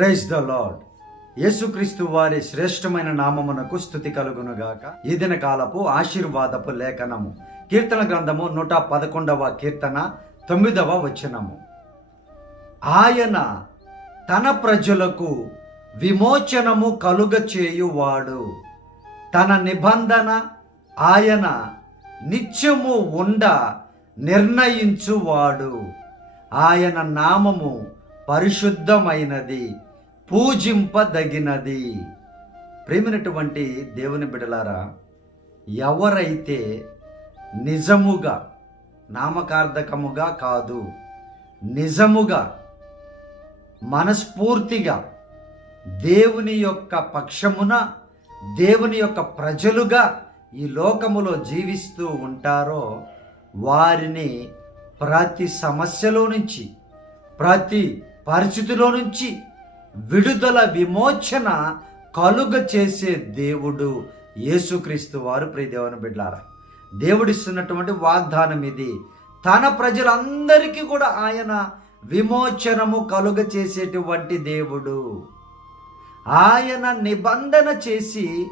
Praise the lord యేసుక్రీస్తు వారి శ్రేష్టమైన నామమునకు స్థుతి కలుగునుగాక. ఈ దిన కాలపు ఆశీర్వాదపు లేఖనము. కీర్తన గ్రంథము నూట పదకొండవ కీర్తన తొమ్మిదవ వచనము. ఆయన తన ప్రజలకు విమోచనము కలుగ చేయువాడు తన నిబంధన ఆయన నిత్యము ఉండ నిర్ణయించువాడు. ఆయన నామము పరిశుద్ధమైనది. పూజింపదగినది. ప్రేమినటువంటి దేవుని బిడలారా ఎవరైతే నిజముగా నామకార్థకముగా కాదు నిజముగా మనస్ఫూర్తిగా దేవుని యొక్క పక్షమున దేవుని యొక్క ప్రజలుగా ఈ లోకములో జీవిస్తూ ఉంటారో వారిని ప్రతి సమస్యలో నుంచి ప్రతి పరిస్థితిలో నుంచి విడుదల విమోచన కలుగ చేసే దేవుడు యేసుక్రీస్తు వారు. ప్రియదేవన బిడ్డారా దేవుడిస్తున్నటువంటి వాగ్దానం ఇది. తన ప్రజలందరికీ కూడా ఆయన విమోచనము కలుగ చేసేటువంటి దేవుడు. ఆయన నిబంధన చేసి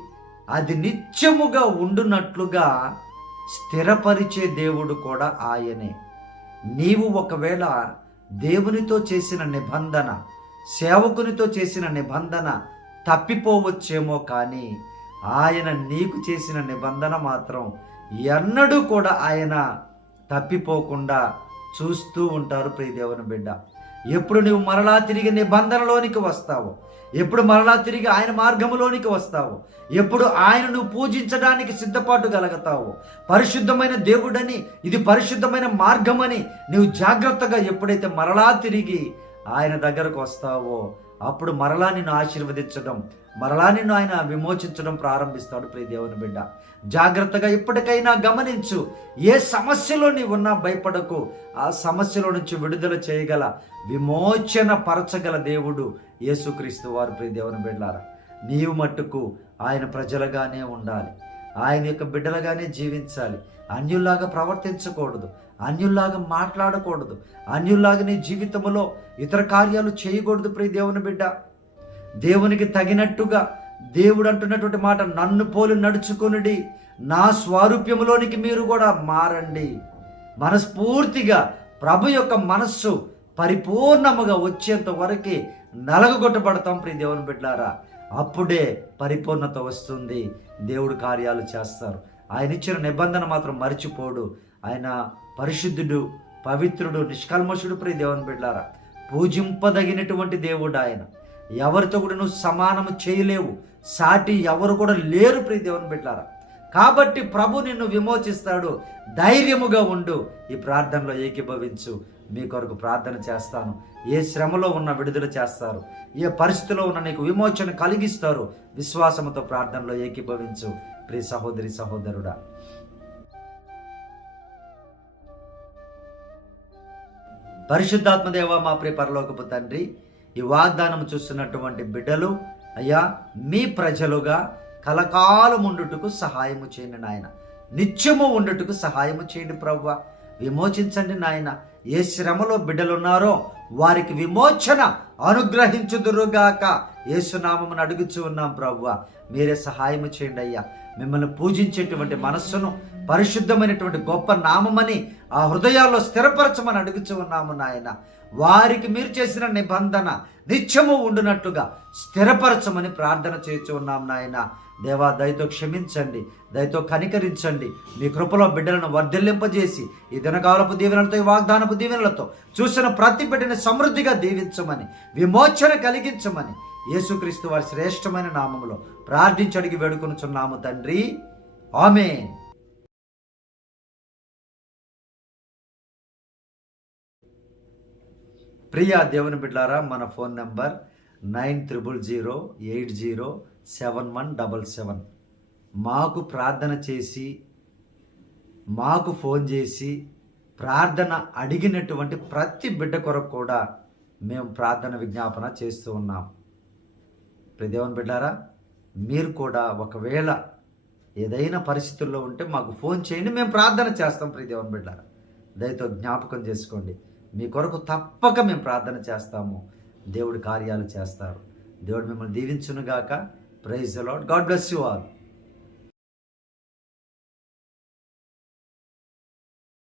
అది నిత్యముగా ఉండునట్లుగా స్థిరపరిచే దేవుడు కూడా ఆయనే. నీవు ఒకవేళ దేవునితో చేసిన నిబంధన సేవకునితో చేసిన నిబంధన తప్పిపోవచ్చేమో కానీ ఆయన నీకు చేసిన నిబంధన మాత్రం ఎన్నడూ కూడా ఆయన తప్పిపోకుండా చూస్తూ ఉంటారు ప్రియదేవుని బిడ్డ. ఎప్పుడు నువ్వు మరలా తిరిగి నిబంధనలోనికి వస్తావు? ఎప్పుడు మరలా తిరిగి ఆయన మార్గంలోనికి వస్తావు? ఎప్పుడు ఆయన నువ్వు పూజించడానికి సిద్ధపాటు కలుగుతావు? పరిశుద్ధమైన దేవుడని ఇది పరిశుద్ధమైన మార్గమని నువ్వు జాగ్రత్తగా ఎప్పుడైతే మరలా తిరిగి ఆయన దగ్గరకు వస్తావో అప్పుడు మరలా నిన్ను ఆశీర్వదించడం మరలా నిన్ను ఆయన విమోచించడం ప్రారంభిస్తాడు ప్రియ దేవుని బిడ్డ. జాగ్రత్తగా ఇప్పటికైనా గమనించు ఏ సమస్యలో నీ ఉన్నా భయపడకు. ఆ సమస్యలో నుంచి విడుదల చేయగల విమోచన పరచగల దేవుడు యేసుక్రీస్తు వారు ప్రియ దేవుని బిడ్డారా నీవు మట్టుకు ఆయన ప్రజలుగానే ఉండాలి. ఆయన యొక్క బిడ్డలుగానే జీవించాలి. అన్యుల్లాగా ప్రవర్తించకూడదు. అన్యుల్లాగా మాట్లాడకూడదు. అన్యుల్లాగా నీ జీవితంలో ఇతర కార్యాలు చేయకూడదు ప్రియ దేవుని బిడ్డ. దేవునికి తగినట్టుగా దేవుడు అంటున్నటువంటి మాట నన్ను పోలి నడుచుకునిడి. నా స్వారూప్యములోనికి మీరు కూడా మారండి. మనస్ఫూర్తిగా ప్రభు యొక్క మనస్సు పరిపూర్ణముగా వచ్చేంత వరకు నలగొట్టబడతాం ప్రియ దేవుని బిడ్డారా. అప్పుడే పరిపూర్ణత వస్తుంది. దేవుడు కార్యాలు చేస్తారు. ఆయన ఇచ్చిన నిబంధన మాత్రం మర్చిపోడు. ఆయన పరిశుద్ధుడు పవిత్రుడు నిష్కల్మషుడు ప్రియ దేవుని బిడ్డారా పూజింపదగినటువంటి దేవుడు ఆయన. ఎవరితో కూడా నువ్వు సమానము చేయలేవు. సాటి ఎవరు కూడా లేరు ప్రియ దేవుని బిడ్డారా. కాబట్టి ప్రభు నిన్ను విమోచిస్తాడు. ధైర్యముగా ఉండు. ఈ ప్రార్థనలో ఏకీభవించు. మీ కొరకు ప్రార్థన చేస్తాను. ఏ శ్రమలో ఉన్న విడుదల చేస్తారు. ఏ పరిస్థితిలో ఉన్న నీకు విమోచన కలిగిస్తారు. విశ్వాసముతో ప్రార్థనలో ఏకీభవించు. ప్రియ సహోదరి సహోదరుడా. పరిశుద్ధాత్మదేవ మా ప్రియ పరలోకపు తండ్రి ఈ వాగ్దానం చూస్తున్నటువంటి బిడ్డలు అయ్యా మీ ప్రజలుగా కలకాలం ఉండుటకు సహాయము చేయండి నాయన. నిత్యము ఉండుటకు సహాయము చేయండి ప్రవ్వ విమోచించండి నాయన. ఏ శ్రమలో బిడ్డలున్నారో వారికి విమోచన అనుగ్రహించుదురుగాక. ఏసునామమును అడుగుచూ ఉన్నాం ప్రవ్వ మీరే సహాయము చేయండి అయ్యా. మిమ్మల్ని పూజించేటువంటి మనస్సును పరిశుద్ధమైనటువంటి గొప్ప నామమని ఆ హృదయాల్లో స్థిరపరచమని అడుగుచూ ఉన్నాము నాయన. వారికి మీరు చేసిన నిబంధన నిత్యము ఉండునట్టుగా స్థిరపరచమని ప్రార్థన చేస్తూ ఉన్నాం నాయన. దేవా దయతో క్షమించండి దయతో కనికరించండి. మీ కృపలో బిడ్డలను వర్ధిల్లింపజేసి ఈ దినకాలపు దీవెనలతో ఈ వాగ్దానపు దీవెనలతో చూసిన ప్రతి బిడ్డని సమృద్ధిగా దీవించమని విమోచన కలిగించమని యేసుక్రీస్తు వారి శ్రేష్టమైన నామములో ప్రార్థించడికి వేడుకొనుచున్నాము తండ్రి. ఆమెన్. ప్రియా దేవుని బిడ్డారా మన phone number nine triple zero eight zero seven one double seven. మాకు ప్రార్థన చేసి మాకు ఫోన్ చేసి ప్రార్థన అడిగినటువంటి ప్రతి బిడ్డ కొరకు కూడా మేము ప్రార్థన విజ్ఞాపన చేస్తూ ఉన్నాం. ప్రదేవన్ బిడ్డారా మీరు కూడా ఒకవేళ ఏదైనా పరిస్థితుల్లో ఉంటే మాకు ఫోన్ చేయండి మేము ప్రార్థన చేస్తాం ప్రదేవన్ బిడ్డారా. దయతో జ్ఞాపకం చేసుకోండి. మీ కొరకు తప్పక మేము ప్రార్థన చేస్తాము. దేవుడు కార్యాలు చేస్తారు. దేవుడు మిమ్మల్ని దీవించునుగాక. Praise lord God bless you all